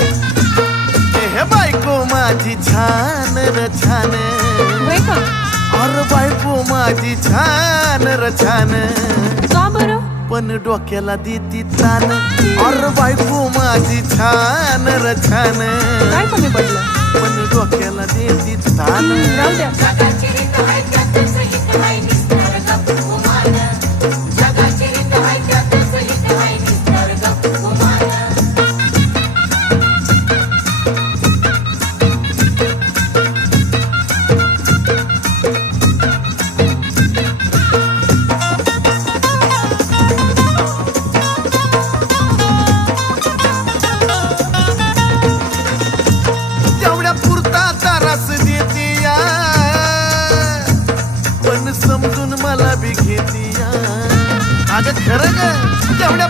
हे बायको माझी छान र छान, होय का? अरे बायको माझी छान र छान, का बरं? पण डोक्याला देती तान. अरे बायको माझी छान र छान, काय कमी पडलं? पण डोक्याला देती तान. राहू द्या. तेवढ्या पुरता तारास देती या, पण समजून मला बी घेती या. अगं खरं ग, तेवढ्या